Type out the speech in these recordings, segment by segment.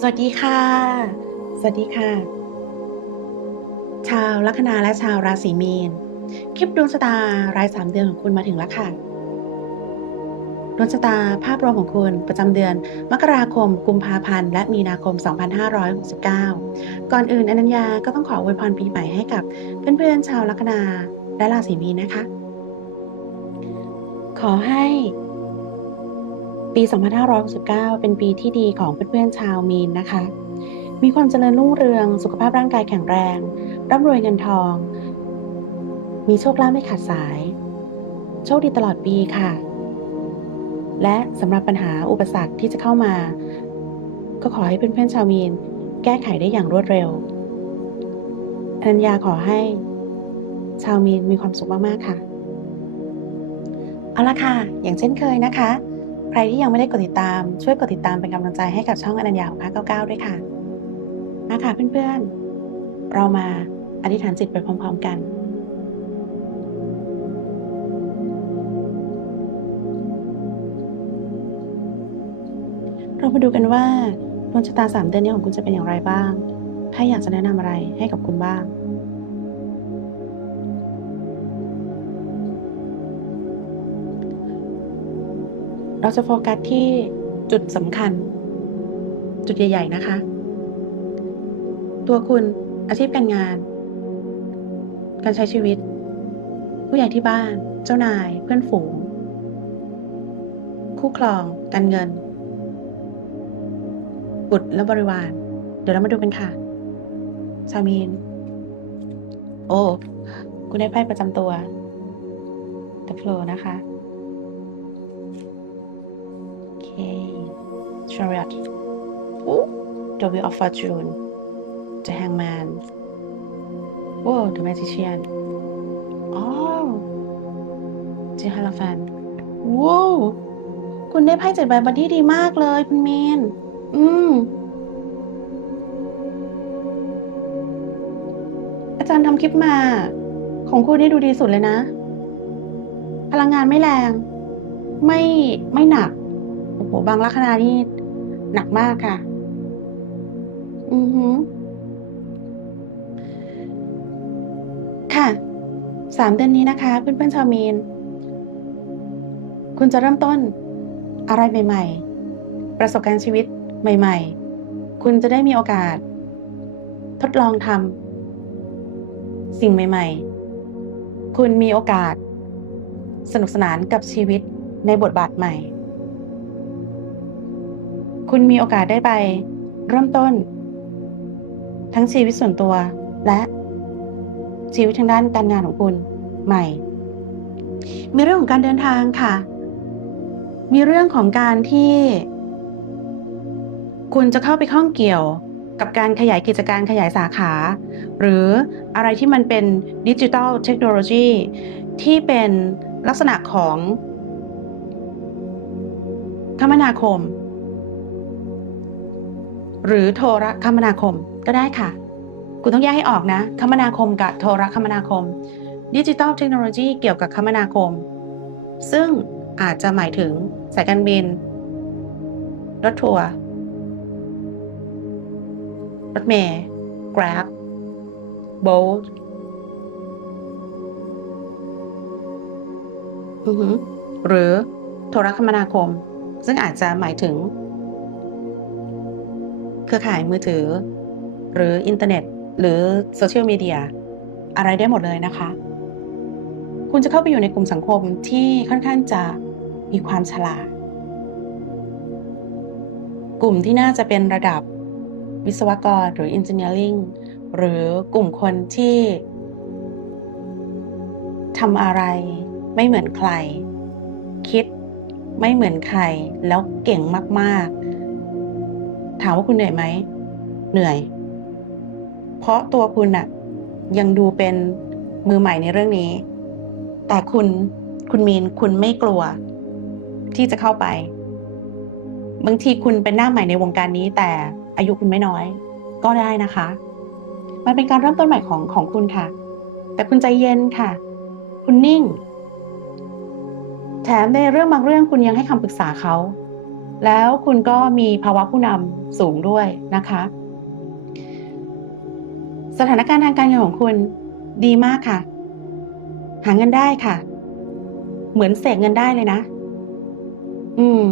สวัสดีค่ะ สวัสดีค่ะ ชาวลัคนาและชาวราศีมีน คลิปดวงชะตารายสามเดือนของคุณมาถึงแล้วค่ะ ดวงชะตาภาพรวมของคุณประจำเดือน มกราคม กุมภาพันธ์ และมีนาคม 2569 ก่อนอื่นอนัญญาก็ต้องขออวยพรปีใหม่ให้กับ เพื่อนๆชาวลัคนาและราศีมีนนะคะ ขอให้ ปี 2569 เป็นปีที่ดีของเพื่อนๆชาวมีนนะคะ มีความเจริญรุ่งเรือง สุขภาพร่างกายแข็งแรง ร่ำรวยเงินทอง มีโชคลาภไม่ขาดสาย โชคดีตลอดปีค่ะ และสำหรับปัญหาอุปสรรคที่จะเข้ามา ก็ขอให้เพื่อนๆชาวมีน แก้ไขได้อย่างรวดเร็วอนัญญาขอให้ ชาวมีนมีความสุขมากๆค่ะ เอาละค่ะ อย่างเช่นเคยนะคะ รที่ยังไม่ได้กดติดตาม ช่วยกดติดตามเป็นกำลังใจให้กับช่องอนัญญาของ599 ด้วยค่ะมาค่ะเพื่อนๆ เรามาอธิษฐานจิตไปพร้อม ๆ กันเรามาดูกันว่าดวงชะตาสามเดือนนี้ของคุณจะเป็นอย่างไรบ้างไพ่อยากจะแนะนำอะไรให้กับคุณบ้าง เราจะโฟกัสที่จุดสำคัญ จุดใหญ่ ๆ นะคะ ตัวคุณอาชีพการงาน การใช้ชีวิต ผู้ใหญ่ที่บ้าน เจ้านาย เพื่อนฝูง คู่ครอง การเงิน บุตรและบริวาร เดี๋ยวเรามาดูกันค่ะชามีน โอ้ คุณได้ไพ่ประจำตัว The Flow นะคะ โอเค Chariot โอ้ The Wheel of Fortune The Hangman โอ้ The Magician อ๋อ The Hierophant ว้าวคุณได้ไพ่เจ็ดใบบอดี้ดีมากเลย คุณมีน อืม อาจารย์ทำคลิปมา ของคุณนี่ดูดีสุดเลยนะ พลังงานไม่แรง ไม่ไม่หนัก โหบางลัคนานี่หนักมากค่ะ อือฮึค่ะสามเดือนนี้นะคะ เพื่อนๆชาวมีน คุณจะเริ่มต้นอะไรใหม่ ๆ ประสบการณ์ชีวิตใหม่ ๆ คุณจะได้มีโอกาส ทดลองทำสิ่งใหม่ ๆ คุณมีโอกาส สนุกสนานกับชีวิตในบทบาทใหม่ คุณมีโอกาสได้ไป เริ่มต้น ทั้งชีวิตส่วนตัว และชีวิตทางด้านการงานของคุณใหม่ มีเรื่องของการเดินทางค่ะ มีเรื่องของการที่ คุณจะเข้าไปข้องเกี่ยวกับการขยายกิจการขยายสาขา หรืออะไรที่มันเป็นดิจิทัลเทคโนโลยีที่เป็นลักษณะของคมนาคม หรือโทรคมนาคมก็ได้ค่ะ คุณต้องแยกให้ออกนะ คมนาคมกับโทรคมนาคม ดิจิ t a ลเทคโนโลยีเกี่ยวกับคมนาคม ซึ่งอาจจะหมายถึงสายการบิน รถทัวร์ รถเมล์ Grab Bolt หรือโทรคมนาคม ซึ่งอาจจะหมายถึง เครือข่ายมือถือ หรืออินเทอร์เน็ต หรือโซเชียลมีเดียอะไรได้หมดเลยนะคะ คุณจะเข้าไปอยู่ในกลุ่มสังคมที่ค่อนข้างจะมีความฉลาด กลุ่มที่น่าจะเป็นระดับวิศวกรหรือ Engineering หรือกลุ่มคนที่ทำอะไรไม่เหมือนใคร คิดไม่เหมือนใคร แล้วเก่งมากามว่าคุณเหนื่อยไหม เหนื่อย เพราะตัวคุณอะยังดูเป็นมือใหม่ในเรื่องนี้ แต่คุณคุณมีนคุณไม่กลัว ที่จะเข้าไป บางทีคุณเป็นหน้าใหม่ในวงการนี้ แต่อายุคุณไม่น้อย ก็ได้นะคะ มันเป็นการเริ่มต้นใหม่ของของคุณค่ะ แต่คุณใจเย็นค่ะ คุณนิ่ง แถมในเรื่องบางเรื่องคุณยังให้คำปรึกษาเขา แล้วคุณก็มีภาวะผู้นำสูงด้วยนะคะ สถานการณ์ทางการเงินของคุณดีมากค่ะ หาเงินได้ค่ะ เหมือนเสกเงินได้เลยนะ อืม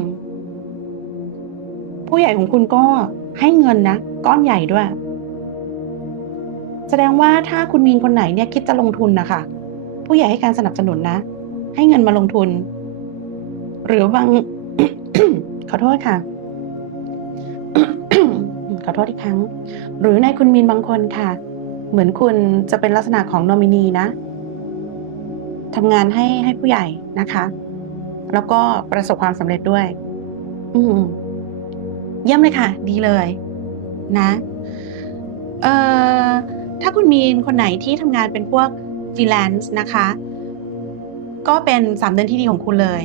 ผู้ใหญ่ของคุณก็ให้เงินนะก้อนใหญ่ด้วย แสดงว่าถ้าคุณมีนคนไหนเนี่ยคิดจะลงทุนนะคะผู้ใหญ่ให้การสนับสนุนนะ ให้เงินมาลงทุน หรือบาง อโทษค่ะ ขอโทษอีกครั้ง หรือในคุณมีนบางคนค่ะ เหมือนคุณจะเป็นลักษณะของโนมินีนะทำงานให้ให้ผู้ใหญ่นะคะ แล้วก็ประสบความสำเร็จด้วย อืมเยี่ยมเลยค่ะ ดีเลย นะเอ่อถ้าคุณมีนคนไหนที่ทำงานเป็นพวกฟรีแลนซ์นะคะ ก็เป็นสามเดือนที่ดีของคุณเลย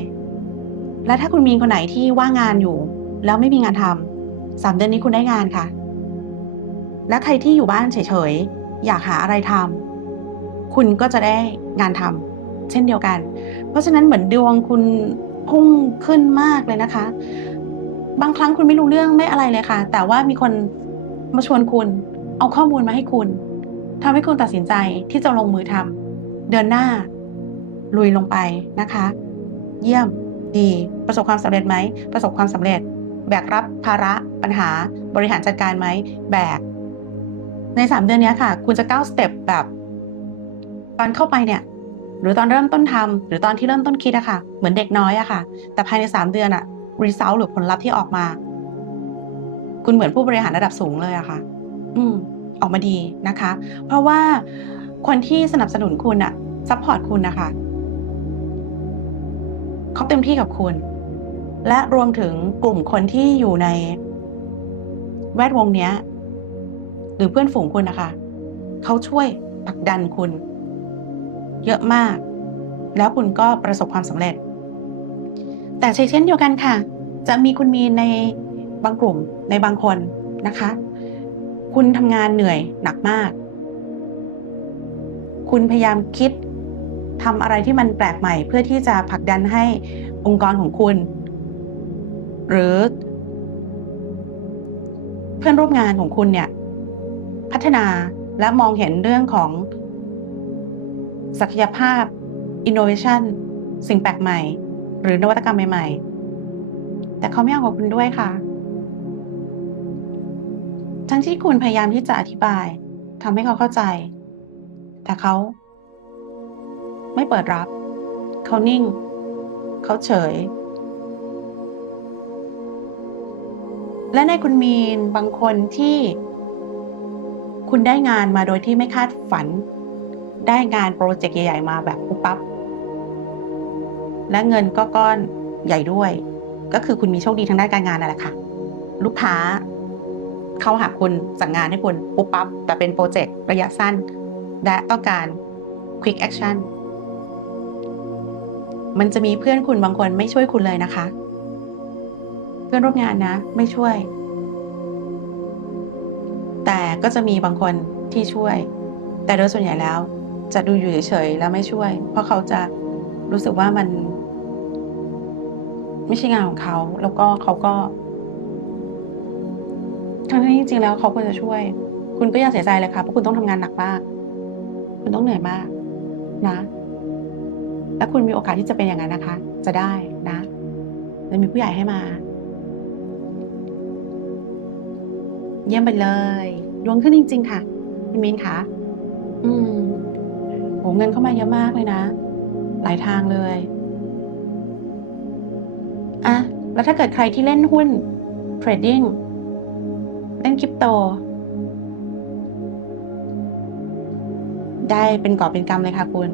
และถ้าคุณมีคนไหนที่ว่างงานอยู่ แล้วไม่มีงานทำสามเดือนนี้คุณได้งานค่ะ และใครที่อยู่บ้านเฉยๆ อยากหาอะไรทำคุณก็จะได้งานทำเช่นเดียวกัน เพราะฉะนั้นเหมือนดวงคุณพุ่งขึ้นมากเลยนะคะ บางครั้งคุณไม่รู้เรื่องไม่อะไรเลยค่ะ แต่ว่ามีคนมาชวนคุณ เอาข้อมูลมาให้คุณทำให้คุณตัดสินใจที่จะลงมือทำเดินหน้า ลุยลงไปนะคะ เยี่ยม ดี ประสบความสำเร็จไหม ประสบความสำเร็จ แบกรับภาระปัญหาบริหารจัดการไหม แบก ในสามเดือนนี้ค่ะ คุณจะก้าวสเต็ปแบบ ตอนเข้าไปเนี่ย หรือตอนเริ่มต้นทำหรือตอนที่เริ่มต้นคิดอะค่ะ เหมือนเด็กน้อยอะค่ะ แต่ภายในสามเดือนอะรีเซลหรือผลลัพธ์ที่ออกมา คุณเหมือนผู้บริหารระดับสูงเลยอะค่ะ อืม ออกมาดีนะคะ เพราะว่าคนที่สนับสนุนคุณอะซัพพอร์ตคุณนะคะ เขาเต็มที่กับคุณ และรวมถึงกลุ่มคนที่อยู่ในแวดวงเนี้ย หรือเพื่อนฝูงคุณนะคะ เขาช่วยผลักดันคุณ เยอะมาก แล้วคุณก็ประสบความสำเร็จ แต่เช่นเดียวกันค่ะ จะมีคุณมีในบางกลุ่มในบางคนนะคะ คุณทำงานเหนื่อยหนักมาก คุณพยายามคิด ทำอะไรที่มันแปลกใหม่ เพื่อที่จะผลักดันให้องค์กรของคุณ หรือ เพื่อนร่วมงานของคุณเนี่ย พัฒนาและมองเห็นเรื่องของศักยภาพ innovation สิ่งแปลกใหม่ หรือนวัตกรรมใหม่ ๆ แต่เขาไม่เอากับคุณด้วยค่ะ ทั้งที่คุณพยายามที่จะอธิบายทำให้เขาเข้าใจ แต่เขา ไม่เปิดรับ เขานิ่ง เขาเฉย และในคุณมีนบางคนที่ คุณได้งานมาโดยที่ไม่คาดฝัน ได้งานโปรเจกต์ใหญ่ ๆ มาแบบปุ๊บปั๊บ และเงินก็ก้อนใหญ่ด้วย ก็คือคุณมีโชคดีทางด้านการงานนั่นแหละค่ะ ลูกค้าเข้าหาคุณสั่งงานให้คุณปุ๊บปั๊บ แต่เป็นโปรเจกต์ระยะสั้น และต้องการ quick action มันจะมีเพื่อนคุณบางคนไม่ช่วยคุณเลยนะคะ เพื่อนร่วมงานนะ ไม่ช่วย แต่ก็จะมีบางคนที่ช่วย แต่โดยส่วนใหญ่แล้ว จะดูอยู่เฉยๆแล้วไม่ช่วย เพราะเขาจะรู้สึกว่ามัน ไม่ใช่งานของเขา แล้วก็เขาก็ทั้งที่จริงๆแล้วเขาควรจะช่วย คุณก็อย่าเสียใจเลยค่ะเพราะคุณต้องทำงานหนักมาก คุณต้องเหนื่อยมาก นะ และคุณมีโอกาสที่จะเป็นอย่างนั้นนะคะ จะได้นะจะมีผู้ใหญ่ให้มา เยี่ยมไปเลยดวงขึ้นจริง ๆ ค่ะพี่มินค่ะ อืมโหเงินเข้ามาเยอะมากเลยนะ หลายทางเลยอะแล้วถ้าเกิดใครที่เล่นหุ้นเทรดดิ้งเล่นคริปโต ได้เป็นกอบเป็นกำเลยค่ะคุณ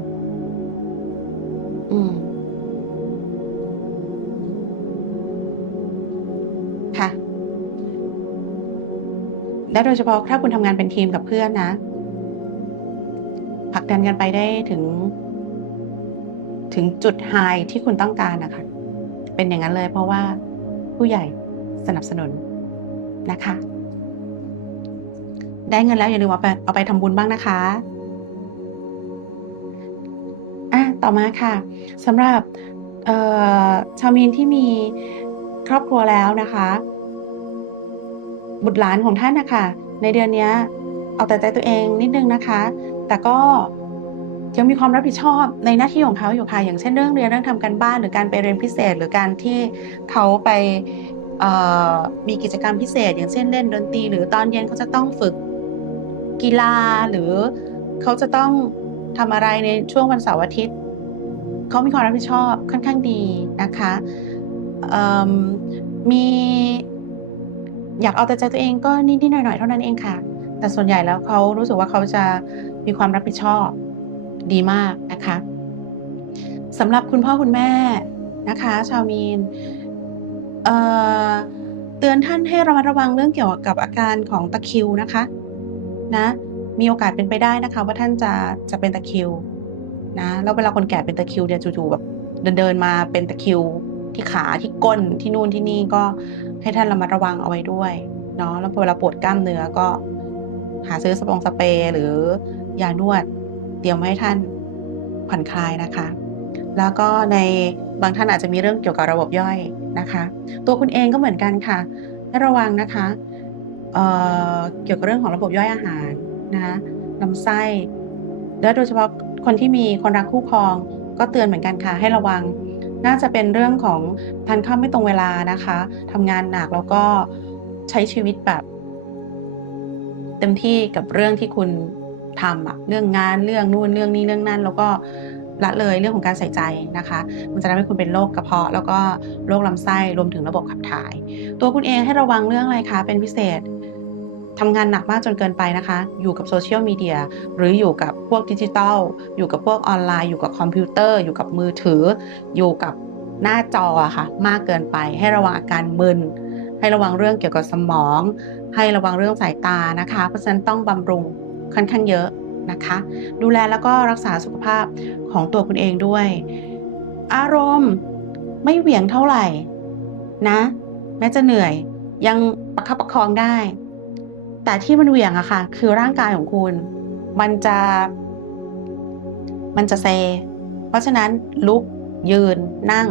อืม ค่ะ และโดยเฉพาะถ้าคุณทำงานเป็นทีมกับเพื่อนนะผลักดันกันไปได้ถึง ถึงจุดไฮที่คุณต้องการนะคะ เป็นอย่างนั้นเลยเพราะว่าผู้ใหญ่สนับสนุนนะคะ ได้เงินแล้วอย่าลืมเอาไปเอาไปทำบุญบ้างนะคะ ต่อมาค่ะสำหรับชาวมีนที่มีครอบครัวแล้วนะคะ บุตรหลานของท่านนะคะในเดือนนี้เอาแต่ใจตัวเองนิดนึงนะคะ แต่ก็ยังมีความรับผิดชอบในหน้าที่ของเขาอยู่ค่ะ อย่างเช่นเรื่องเรียนเรื่องทำการบ้านหรือการไปเรียนพิเศษ หรือการที่เขาไปมีกิจกรรมพิเศษ อย่างเช่นเล่นดนตรี หรือตอนเย็นเขาจะต้องฝึกกีฬาหรือเขาจะต้องทำอะไรในช่วงวันเสาร์อาทิตย์ เขามีความรับผิดชอบค่อนข้างดีนะคะมมีอยากเอาแต่ใจตัวเองก็นิดๆหน่อยๆเท่านั้นเองค่ะ แต่ส่วนใหญ่แล้วเขารู้สึกว่าเขาจะมีความรับผิดชอบดีมากนะคะสำหรับคุณพ่อคุณแม่นะคะ ชาวมีนเเตือนท่านให้ระมัดระวังเรื่องเกี่ยวกับอาการของตะคิวนะคะนะมีโอกาสเป็นไปได้นะคะ ว่าท่านจะจะเป็นตะคิว นะ แล้วเวลาคนแก่เป็นตะคริวเนี่ยจู่ๆแบบเดินเดินๆมาเป็นตะคริวที่ขาที่ก้นที่นู่นที่นี่ก็ให้ท่านระมัดระวังเอาไว้ด้วยเนาะแล้วพอเวลาปวดกล้ามเนื้อก็หาซื้อสปองสเปรย์หรือยานวด เตรียมไว้ให้ท่านผ่อนคลายนะคะ แล้วก็ในบางท่านอาจจะมีเรื่องเกี่ยวกับระบบย่อยนะคะ ตัวคุณเองก็เหมือนกันค่ะให้ระวังนะคะเเกี่ยวกับเรื่องของระบบย่อยอาหารนะคะลำไส้และโดยเฉพาะ คนที่มีคนรักคู่ครอง ก็เตือนเหมือนกันค่ะให้ระวัง น่าจะเป็นเรื่องของทานข้าวไม่ตรงเวลานะคะทำงานหนักแล้วก็ใช้ชีวิตแบบ เต็มที่กับเรื่องที่คุณทำอะเรื่องงานเรื่องนู่นเรื่องนี้เรื่องนั่น แล้วก็ละเลยเรื่องของการใส่ใจนะคะ มันจะทำให้คุณเป็นโรคกระเพาะ แล้วก็โรคลำไส้รวมถึงระบบขับถ่าย ตัวคุณเองให้ระวังเรื่องอะไรคะเป็นพิเศษ ทำงานหนักมากจนเกินไปนะคะ อยู่กับโซเชียลมีเดียหรืออยู่กับพวกดิจิทัล อยู่กับพวกออนไลน์ อยู่กับคอมพิวเตอร์ อยู่กับมือถือ อยู่กับหน้าจอค่ะ มากเกินไป ให้ระวังอาการมึน ให้ระวังเรื่องเกี่ยวกับสมอง ให้ระวังเรื่องสายตานะคะ เพราะฉะนั้นต้องบำรุงค่อนข้างเยอะนะคะ ดูแลแล้วก็รักษาสุขภาพของตัวคุณเองด้วย อารมณ์ไม่เหวี่ยงเท่าไหร่นะ แม้จะเหนื่อยยังประคับประคองได้ แต่ที่มันเหวี่ยงอะค่ะ คือร่างกายของคุณ มันจะ มันจะเซ เพราะฉะนั้นลุกยืนนั่ง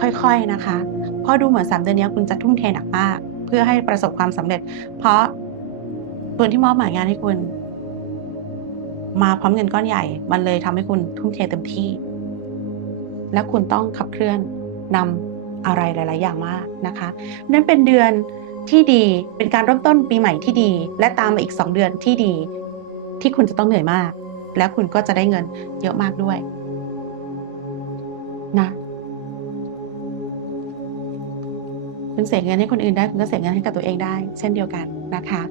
ค่อยๆนะคะเพราะดูเหมือนสามเดือนนี้คุณจะทุ่มเทหนักมาก เพื่อให้ประสบความสำเร็จ เพราะตัวที่มอบหมายงานให้คุณ มาพร้อมเงินก้อนใหญ่ มันเลยทำให้คุณทุ่มเทเต็มที่ และคุณต้องขับเคลื่อนนำอะไรหลาย ๆ อย่างมากนะคะนั่นเป็นเดือน ที่ดีเป็นการเริ่มต้นปีใหม่ที่ดี และตามมาอีก 2 เดือนที่ดี ที่คุณจะต้องเหนื่อยมาก และคุณก็จะได้เงินเยอะมากด้วย นะคุณเสกเงินให้คนอื่นได้คุณก็เสกเงินให้กับตัวเองได้ เช่นเดียวกันนะคะ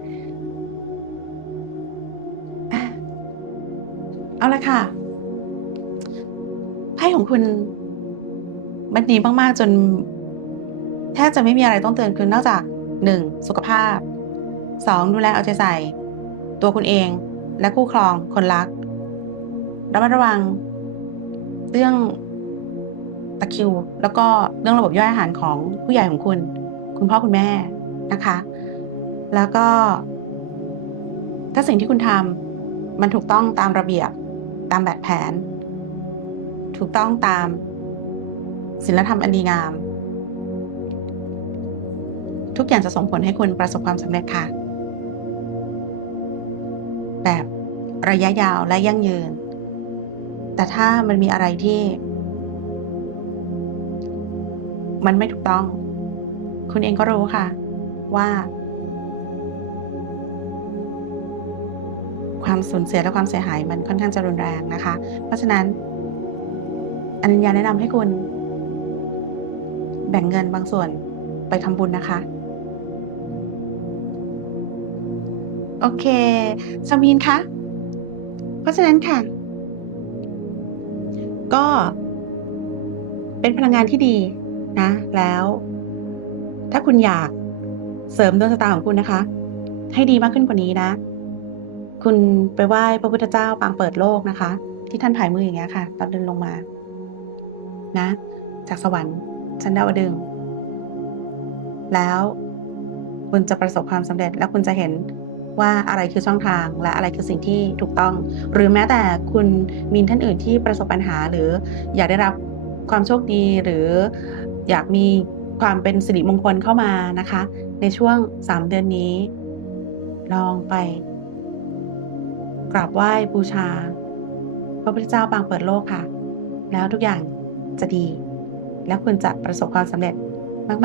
เอาละค่ะไพ่ของคุณมันดีมากๆจนแทบจะไม่มีอะไรต้องเตือนคุณนอกจาก 1. สุขภาพ 2. ดูแลเอาใจใส่ ตัวคุณเองและคู่ครองคนรักระมัดระวัง เรื่องตะคิว แล้วก็เรื่องระบบย่อยอาหารของผู้ใหญ่ของคุณ คุณพ่อคุณแม่นะคะ แล้วก็ ถ้าสิ่งที่คุณทำมันถูกต้องตามระเบียบตามแบบแผน ถูกต้องตามศีลธรรมอันดีงาม ทุกอย่างจะส่งผลให้คุณประสบความสำเร็จค่ะ แบบระยะยาวและยั่งยืน แต่ถ้ามันมีอะไรที่ มันไม่ถูกต้อง คุณเองก็รู้ค่ะ ว่า ความสูญเสียและความเสียหายมันค่อนข้างจะรุนแรงนะคะ เพราะฉะนั้นอนัญญาแนะนำให้คุณ แบ่งเงินบางส่วนไปทำบุญนะคะ โอเคสมีนคะ เพราะฉะนั้นค่ะ ก็เป็นพลังงานที่ดีนะ แล้ว ถ้าคุณอยากเสริมดวงชะตาของคุณนะคะ ให้ดีมากขึ้นกว่านี้นะ คุณไปไหว้พระพุทธเจ้าปางเปิดโลกนะคะ ที่ท่านผายมืออย่างเงี้ยค่ะ ตอนเดินลงมา นะ จากสวรรค์ชั้นดาวดึง แล้วคุณจะประสบความสำเร็จ และคุณจะเห็น ว่าอะไรคือช่องทาง และอะไรคือสิ่งที่ถูกต้อง หรือแม้แต่คุณมีท่านอื่นที่ประสบปัญหา หรืออยากได้รับความโชคดีหรืออยากมีความเป็นสิริมงคลเข้ามานะคะ ในช่วง 3 เดือนนี้ ลองไป กราบไหว้บูชา พระพุทธเจ้าปางเปิดโลกค่ะ แล้วทุกอย่างจะดี แล้วคุณจะประสบความสำเร็จ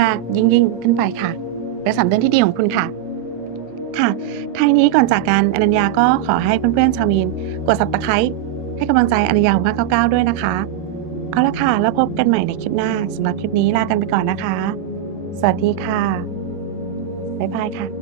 มาก ๆ ยิ่ง ๆ ขึ้นไปค่ะ เป็นสามเดือนที่ดีของคุณค่ะ ค่ะท้ายนี้ก่อนจากกันอนัญญาก็ขอให้เพื่อนๆชาวมีนกดสับตะไคร้ให้กำลังใจอนัญญาของ599 ด้วยนะคะ เอาละค่ะ แล้วพบกันใหม่ในคลิปหน้าสำหรับคลิปนี้ลากันไปก่อนนะคะ สวัสดีค่ะ บ๊ายบายค่ะ